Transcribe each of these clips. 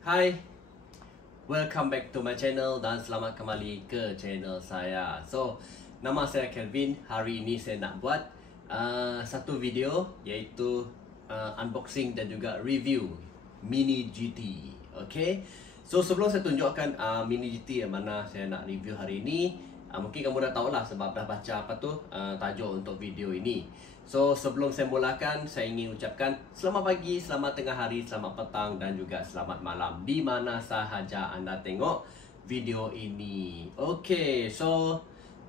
Hai, welcome back to my channel dan selamat kembali ke channel saya. So, nama saya Kelvin. Hari ini saya nak buat satu video iaitu unboxing dan juga review Mini GT. Okay, so sebelum saya tunjukkan Mini GT yang mana saya nak review hari ini, mungkin kamu dah tahu lah sebab dah baca apa tu tajuk untuk video ini. So sebelum saya mulakan, saya ingin ucapkan selamat pagi, selamat tengah hari, selamat petang dan juga selamat malam di mana sahaja anda tengok video ini. Okay, so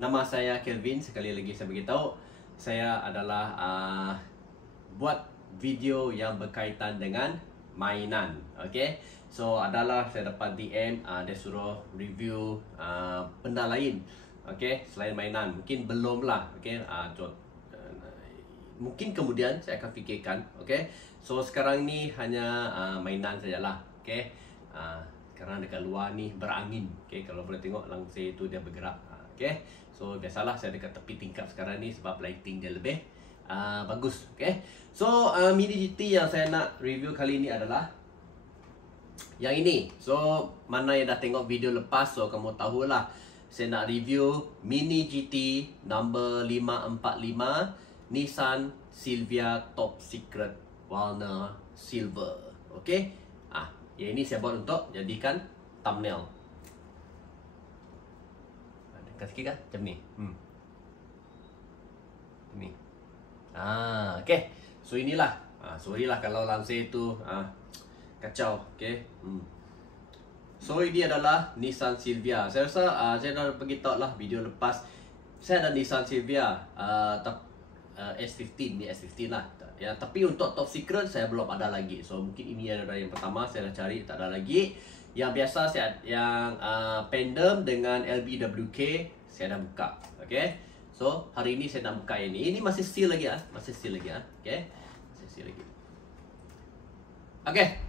nama saya Kelvin. Sekali lagi saya beritahu, saya adalah buat video yang berkaitan dengan mainan. Okay, so adalah saya dapat DM, dia suruh review benda lain. Okay, selain mainan, mungkin belum lah. Okay, mungkin kemudian saya akan fikirkan. Okay, so sekarang ni hanya mainan sajalah. Okay, sekarang dekat luar ni berangin. Okay, kalau boleh tengok langsir tu dia bergerak. Okay, so biasalah saya dekat tepi tingkap sekarang ni sebab lighting dia lebih bagus. Okay, so Mini GT yang saya nak review kali ni adalah yang ini. So mana yang dah tengok video lepas, so kamu tahulah saya nak review Mini GT number 545 Nissan Silvia Top Secret warna silver. Okay, yang ini saya buat untuk jadikan thumbnail. Dekat sikit kan? Macam ni. Ni. Okay, so inilah. Sorry lah kalau langsir tu kacau. Okay. So ini adalah Nissan Silvia. Saya rasa saya dah beritahu lah video lepas, saya ada Nissan Silvia S15 ni, S15 lah ya, tapi untuk Top Secret saya belum ada lagi. So mungkin ini adalah yang pertama saya dah cari, tak ada lagi. Yang biasa saya yang Pendem dengan LBWK saya dah buka. Okay, so hari ini saya nak buka ini. Ini masih seal lagi masih seal lagi Okay, masih seal lagi. Okay,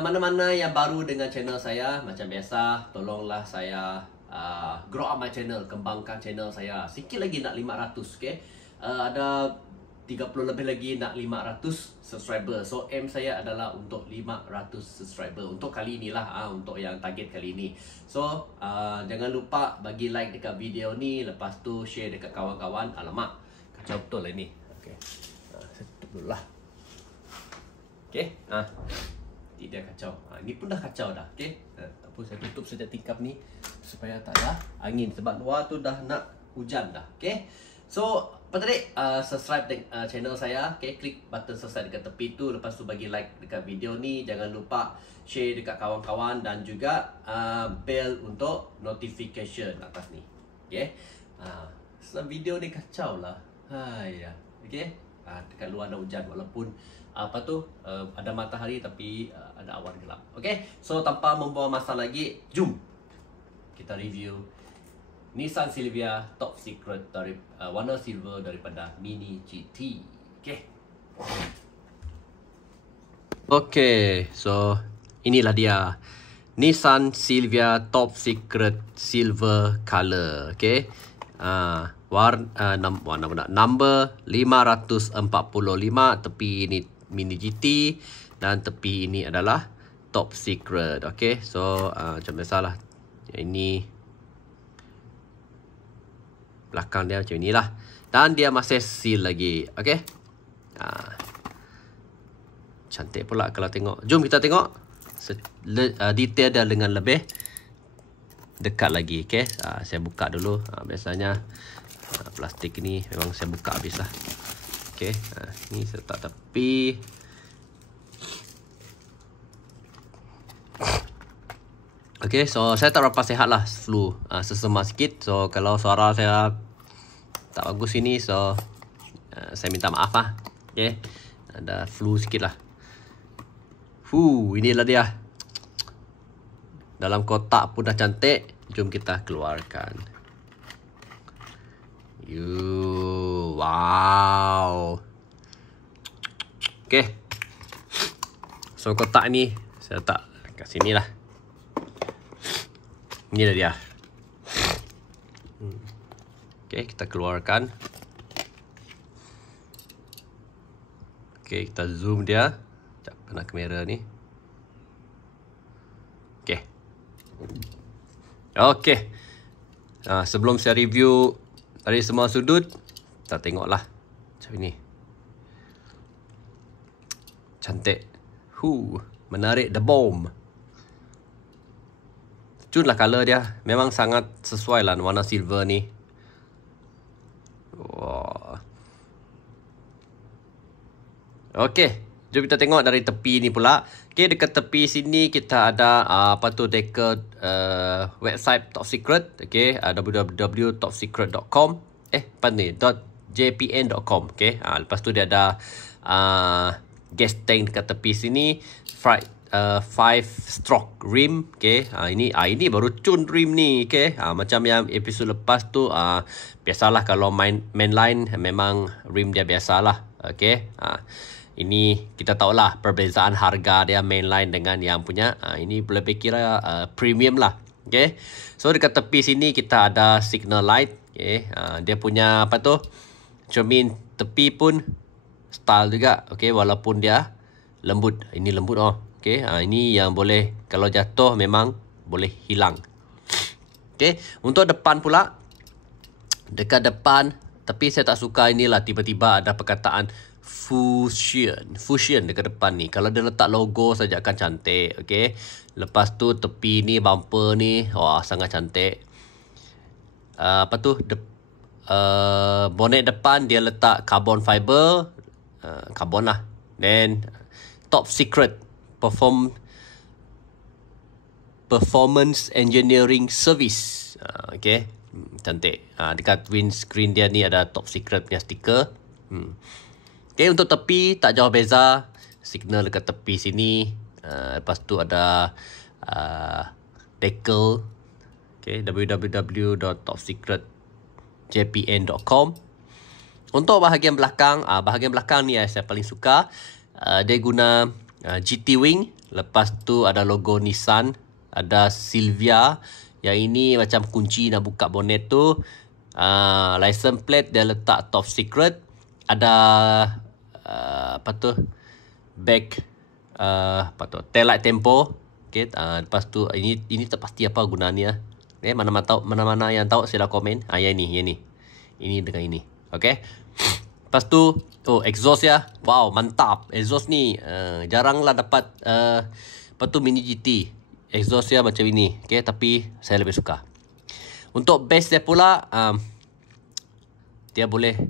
mana-mana yang baru dengan channel saya, macam biasa tolonglah saya grow up my channel, kembangkan channel saya. Sikit lagi nak 500. Okay, ada 30 lebih lagi nak 500 subscriber. So aim saya adalah untuk 500 subscriber untuk kali inilah, untuk yang target kali ini. So jangan lupa bagi like dekat video ni, lepas tu share dekat kawan-kawan. Alamak, kacau betul lah ini. Okay, saya tutup dulu lah. Okay, dia kacau. Ini pun dah kacau dah. Okay, tak apa, saya tutup saja tingkap ni supaya tak ada angin sebab luar tu dah nak hujan dah. Okay, so tadi subscribe channel saya. Okay, klik button subscribe dekat tepi tu, lepas tu bagi like dekat video ni. Jangan lupa share dekat kawan-kawan dan juga bell untuk notification atas ni. Okay, sebab video ni kacau lah. Okay, dekat luar ada hujan walaupun ada matahari tapi ada awan gelap. Okay, so tanpa membuang masa lagi, jom kita review Nissan Silvia Top Secret dari warna silver daripada Mini GT. Okay, so inilah dia Nissan Silvia Top Secret Silver Color. Okay, number 545, tepi ini Mini GT dan tepi ini adalah Top Secret. Okay, so macam biasalah, ini belakang dia macam inilah, dan dia masih seal lagi. Okay, cantik pula kalau tengok. Jom kita tengok detail dia dengan lebih dekat lagi. Okay, saya buka dulu. Biasanya plastik ni memang saya buka habis lah. Okay, ni saya letak tepi. Okay, so saya tak berapa sihat lah, flu, sesama sikit. So kalau suara saya tak bagus ini, so saya minta maaf lah. Okay, ada flu sikit lah. Inilah dia. Dalam kotak pun dah cantik. Jom kita keluarkan. Wow. Okay, so kotak ni saya letak kat sini lah. Inilah dia. Okay, kita keluarkan. Okay, kita zoom dia. kena kamera ni. Okay. Okay. Sebelum saya review dari semua sudut, kita tengoklah macam ini. Cantik. Menarik the bomb. Cun lah color dia. Memang sangat sesuai lah warna silver ni. Wah. Okay. Jom kita tengok dari tepi ni pula. Okay, dekat tepi sini kita ada dekat website Top Secret. Okay, www.topsecret.com. .jpn.com. Okay, lepas tu dia ada gas tank dekat tepi sini. 5 stroke rim. Okay, ini baru cun rim ni. Okay, macam yang episod lepas tu, biasalah kalau mainline memang rim dia biasalah. Okay, ini kita tahulah perbezaan harga dia mainline dengan yang punya. Ini lebih kira premium lah. Okay. So dekat tepi sini kita ada signal light. Okay. Dia punya cermin tepi pun style juga. Okay. Walaupun dia lembut. Ini lembut Okay. Ini yang boleh kalau jatuh memang boleh hilang. Okay. Untuk depan pula. Dekat depan. Tapi saya tak suka inilah tiba-tiba ada perkataan Fusion dekat depan ni. Kalau dia letak logo saja akan cantik. Okay. Lepas tu tepi ni, bumper ni, wah sangat cantik. Bonnet depan dia letak carbon fiber. Carbon lah. Then Top Secret Performance Engineering Service. Okay. Cantik. Dekat windscreen dia ni ada Top Secret punya stiker. Okay, untuk tepi tak jauh beza. Signal dekat tepi sini. Lepas tu ada decal. Okay, www.topsecretjpn.com. Untuk bahagian belakang ni saya paling suka. Dia guna GT Wing. Lepas tu ada logo Nissan. Ada Silvia. Yang ini macam kunci nak buka bonnet tu. License plate dia letak Top Secret. Ada tail light tempo. Okay, lepas tu ini tak pasti apa gunanya. Mana-mana yang tahu sila komen. Yang ni. Ini dengan ini. Okay. Lepas tu exhaust ya. Wow, mantap. Exhaust ni jaranglah dapat mini GT. Exhaust ya macam ini. Okay, tapi saya lebih suka. Untuk base dia pula dia boleh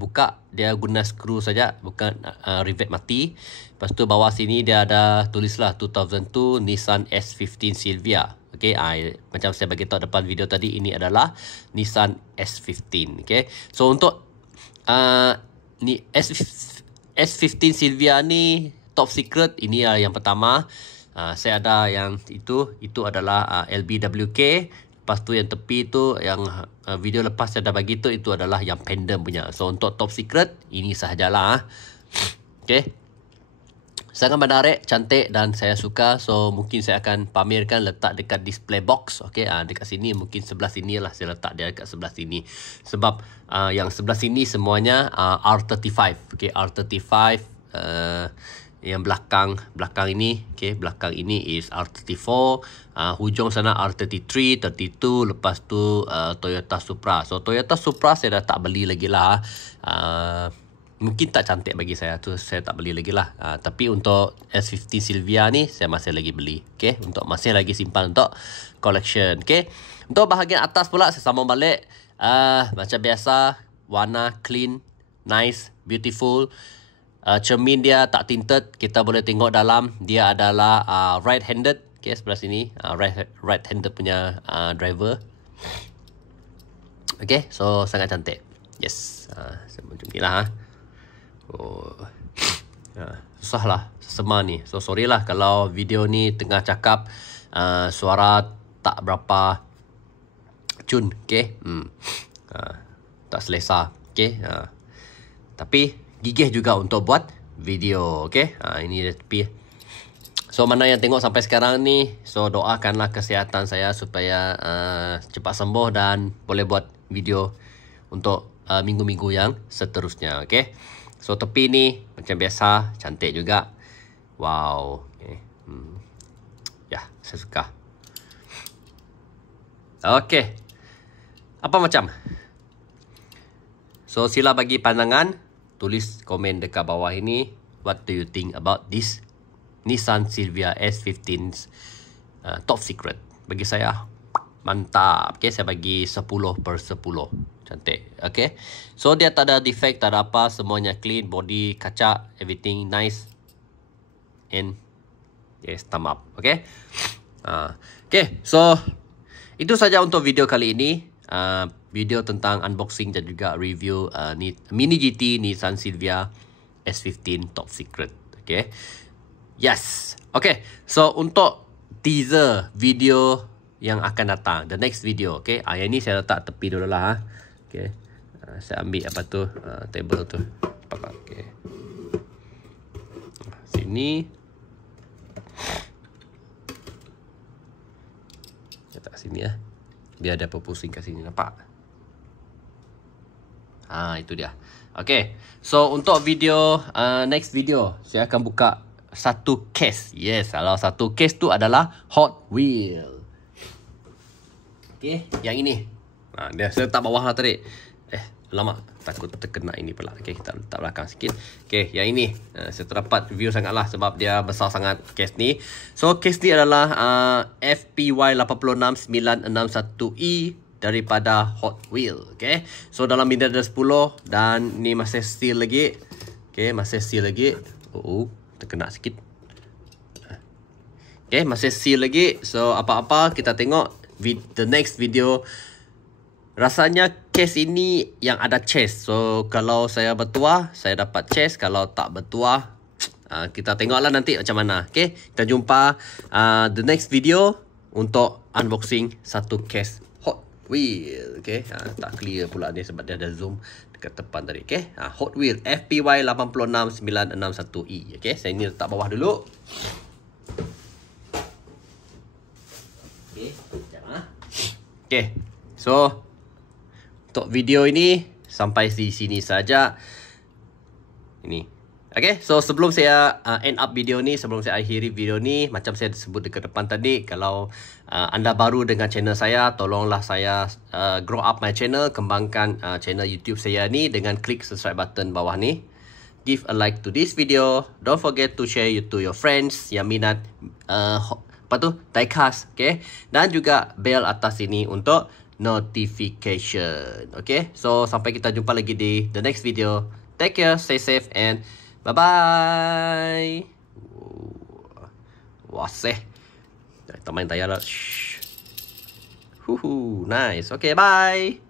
buka. Dia guna skru saja, bukan rivet mati. Lepas tu bawah sini dia ada tulislah 2002 Nissan S15 Silvia. Okay, macam saya bagi tahu depan video tadi, ini adalah Nissan S15. Okay, so untuk ni S15 Silvia ni Top Secret, ini yang pertama. Saya ada yang itu adalah LBWK. Lepas tu yang tepi tu, yang video lepas saya dah bagi tu, itu adalah yang pendant punya. So untuk Top Secret, ini sahajalah. Okay. Sangat menarik, cantik dan saya suka. So mungkin saya akan pamerkan letak dekat display box. Okay, dekat sini mungkin sebelah sini lah saya letak dia dekat sebelah sini. Sebab yang sebelah sini semuanya R35. Okay, R35. Yang belakang ini, okay, belakang ini is R34, hujung sana R33, 32, lepas tu Toyota Supra. So Toyota Supra saya dah tak beli lagi lah. Mungkin tak cantik bagi saya, tu saya tak beli lagi lah. Tapi untuk S15 Silvia ni saya masih lagi beli. Okay, untuk masih lagi simpan untuk collection. Okay, untuk bahagian atas pula saya sambung balik. Macam biasa, warna clean, nice, beautiful. Cermin dia tak tinted. Kita boleh tengok dalam. Dia adalah right-handed. Okay, sebelah sini. Right-handed punya driver. Okay, so sangat cantik. Yes. Macam ni lah. Susah lah sesama ni. So sorry lah kalau video ni tengah cakap suara tak berapa cun. Okay. Tak selesa. Okay. Tapi gigih juga untuk buat video. Okay, ini dia tepi. So mana yang tengok sampai sekarang ni, so doakanlah kesihatan saya supaya cepat sembuh dan boleh buat video untuk minggu-minggu yang seterusnya. Okay, so tepi ni macam biasa cantik juga. Wow. Okay. Ya, saya suka. Okay. Apa macam? So, sila bagi pandangan. Tulis komen dekat bawah ini. What do you think about this Nissan Silvia S15 top secret? Bagi saya, mantap. Okay, saya bagi 10/10. Cantik. Okay. So, dia tak ada defect, tak ada apa. Semuanya clean. Body, kaca, everything nice. And yes, thumb up. Okay. Okay. So, itu saja untuk video kali ini. Video tentang unboxing dan juga review Mini GT Nissan Silvia S15 top secret. Okay. Yes. Okay. So, untuk teaser video yang akan datang, the next video. Okay. Yang ini saya letak tepi dulu lah. Okay. Saya ambil apa tu, table tu. Okay. Sini. Letak sini ya. Biar ada pusing kat sini, nampak? Itu dia. Okay. So, untuk video, next video, saya akan buka satu case. Yes, kalau satu case tu adalah Hot Wheel. Okay, yang ini. Dia saya letak bawah lah tadi. Lama takut terkena ini pula. Okay, kita letak belakang sikit. Okay, yang ini saya terdapat review sangat lah sebab dia besar sangat case ni. So, case ni adalah FPY 86961E daripada Hot Wheel. Okay, so dalam benda ada 10 dan ni masih seal lagi. Okay, masih seal lagi. Terkena sikit. Okay, masih seal lagi. So, apa-apa kita tengok the next video. Rasanya case ini yang ada chest. So, kalau saya bertuah, saya dapat chest. Kalau tak bertuah, kita tengoklah nanti macam mana. Okay, kita jumpa the next video untuk unboxing satu case Hot Wheel. Okay, tak clear pula ni sebab dia ada zoom dekat depan tadi. Okay, Hot Wheel FPY 86961E. Okay, saya ni letak bawah dulu. Okay, sekejap. Okay, so untuk video ini sampai di sini saja. Ini. Okay, so sebelum saya end up video ni, sebelum saya akhiri video ni, macam saya sebut dekat depan tadi, kalau anda baru dengan channel saya, tolonglah saya grow up my channel, kembangkan channel YouTube saya ni dengan klik subscribe button bawah ni. Give a like to this video. Don't forget to share it to your friends yang minat diecast, okay? Dan juga bell atas ini untuk notification. Okay, so sampai kita jumpa lagi di the next video. Take care, stay safe, and bye-bye. Waseh. Teman tayar lah. Nice. Okay, bye.